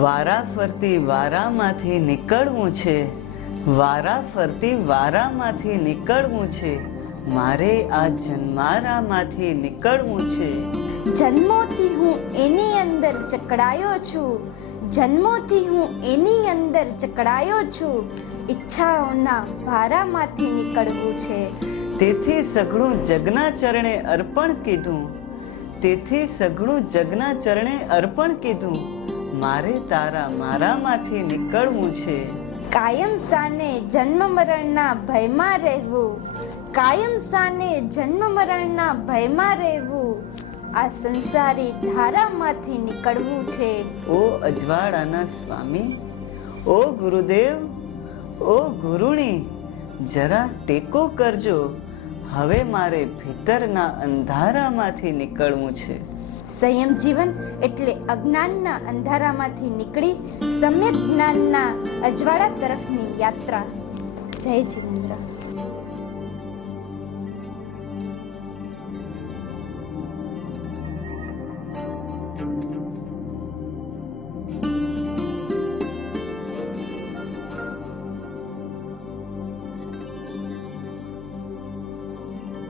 વારા ફરતી વારામાંથી નીકળવું છે, વારા ફરતી વારામાંથી નીકળવું છે, મારે આ જન્મારામાંથી નીકળવું છે. જન્મોથી હું એની અંદર જકડાયો છું, જન્મોથી હું એની અંદર જકડાયો છું, ઈચ્છાઓના ભારામાંથી નીકળવું છે. તેથી સઘળું જગના ચરણે અર્પણ કીધું, તેથી સઘળું જગના ચરણે અર્પણ કીધું, મારે તારા મારામાંથી નીકળવું છે. કાયમ સાને જન્મ મરણના ભયમાં રહેવું, કાયમ સાને જન્મ મરણના ભયમાં રહેવું, આ સંસારી ધારામાંથી નીકળવું છે. ઓ અજવાળાના સ્વામી, ઓ ગુરુદેવ, ઓ ગુરુણી, જરા ટેકો કરજો, હવે મારે ભીતરના અંધારામાંથી નીકળવું છે. સંયમ જીવન એટલે અજ્ઞાનના અંધારામાંથી નીકળી સમ્યક જ્ઞાનના અજવાળા તરફની યાત્રા. જય જીનેન્દ્ર.